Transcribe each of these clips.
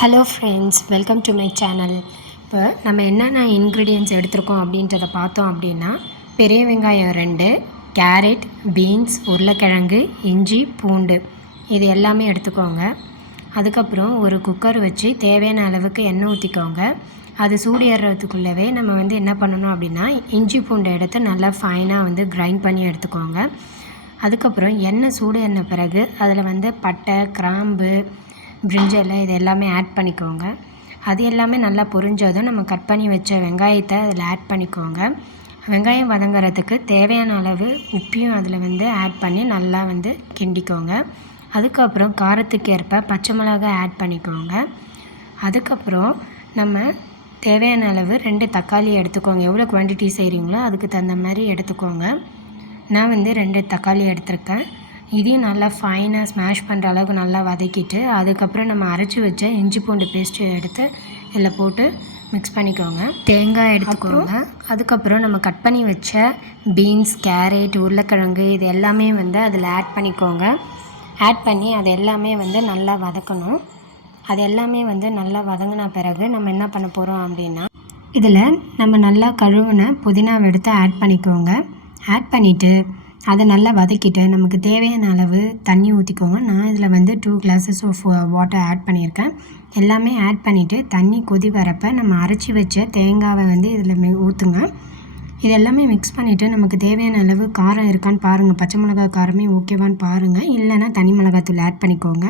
Hello friends, welcome to my channel. இப்போ நம்ம என்னென்ன இன்க்ரீடியன்ட்ஸ் எடுத்திருக்கோம் அப்படின்றத பார்த்தோம் அப்படின்னா, பெரிய வெங்காயம் 2, கேரட், பீன்ஸ், உருளைக்கிழங்கு, இஞ்சி, பூண்டு இது எல்லாமே எடுத்துக்கோங்க. அதுக்கப்புறம் ஒரு குக்கர் வச்சு தேவையான அளவுக்கு எண்ணெய் ஊற்றிக்கோங்க. அது சூடு ஏறுறதுக்குள்ளவே நம்ம என்ன பண்ணணும் அப்படின்னா, இஞ்சி பூண்டை எடுத்து நல்லா ஃபைனாக கிரைண்ட் பண்ணி எடுத்துக்கோங்க. அதுக்கப்புறம் எண்ணெய் சூடு ஏறின பிறகு அதில் பட்டை, கிராம்பு, பிரிஞ்சில் இது எல்லாமே ஆட் பண்ணிக்கோங்க. அது எல்லாமே நல்லா பொரிஞ்சதும் நம்ம கட் பண்ணி வச்ச வெங்காயத்தை அதில் ஆட் பண்ணிக்கோங்க. வெங்காயம் வதங்குறதுக்கு தேவையான அளவு உப்பையும் அதில் ஆட் பண்ணி நல்லா கிண்டிக்கோங்க. அதுக்கப்புறம் காரத்துக்கு ஏற்ப பச்சை மிளகாய் ஆட் பண்ணிக்கோங்க. அதுக்கப்புறம் நம்ம தேவையான அளவு 2 தக்காளி எடுத்துக்கோங்க. எவ்வளோ குவான்டிட்டி செய்கிறீங்களோ அதுக்கு தகுந்த மாதிரி எடுத்துக்கோங்க. நான் 2 தக்காளி எடுத்திருக்கேன். இதையும் நல்லா ஃபைனாக ஸ்மாஷ் பண்ணுற அளவுக்கு நல்லா வதக்கிட்டு, அதுக்கப்புறம் நம்ம அரைச்சி வச்ச இஞ்சி பூண்டு பேஸ்ட்டு எடுத்து இதில் போட்டு மிக்ஸ் பண்ணிக்கோங்க. தேங்காய் எடுத்துக்கோங்க. அதுக்கப்புறம் நம்ம கட் பண்ணி வச்ச பீன்ஸ், கேரட், உருளைக்கிழங்கு இது எல்லாமே அதில் ஆட் பண்ணிக்கோங்க. ஆட் பண்ணி அது எல்லாமே நல்லா வதக்கணும். அது எல்லாமே நல்லா வதங்கின பிறகு நம்ம என்ன பண்ண போகிறோம் அப்படின்னா, இதில் நம்ம நல்லா கழுவின புதினாவை எடுத்து ஆட் பண்ணிக்கோங்க. ஆட் பண்ணிவிட்டு அதை நல்லா வதக்கிட்டு நமக்கு தேவையான அளவு தண்ணி ஊற்றிக்கோங்க. நான் இதில் 2 glasses ஆஃப் வாட்டர் ஆட் பண்ணியிருக்கேன். எல்லாமே ஆட் பண்ணிவிட்டு தண்ணி கொதி வரப்போ நம்ம அரைச்சி வச்ச தேங்காவை இதில் ஊற்றுங்க. இது எல்லாமே மிக்ஸ் பண்ணிவிட்டு நமக்கு தேவையான அளவு காரம் இருக்கான்னு பாருங்கள். பச்சை மிளகாய் காரமே ஓகேவான்னு பாருங்கள். இல்லைன்னா தனி மிளகாத்தூள் ஆட் பண்ணிக்கோங்க.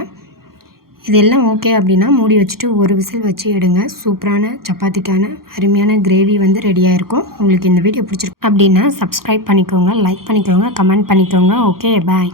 இதெல்லாம் ஓகே அப்படின்னா மூடி வச்சுட்டு ஒரு விசில் வச்சு எடுங்க. சூப்பரான சப்பாத்திக்கான அருமையான கிரேவி ரெடியாக இருக்கும். உங்களுக்கு இந்த வீடியோ பிடிச்சிருக்கு அப்படின்னா சப்ஸ்கிரைப் பண்ணிக்கோங்க, லைக் பண்ணிக்கோங்க, கமெண்ட் பண்ணிக்கோங்க. ஓகே, பாய்.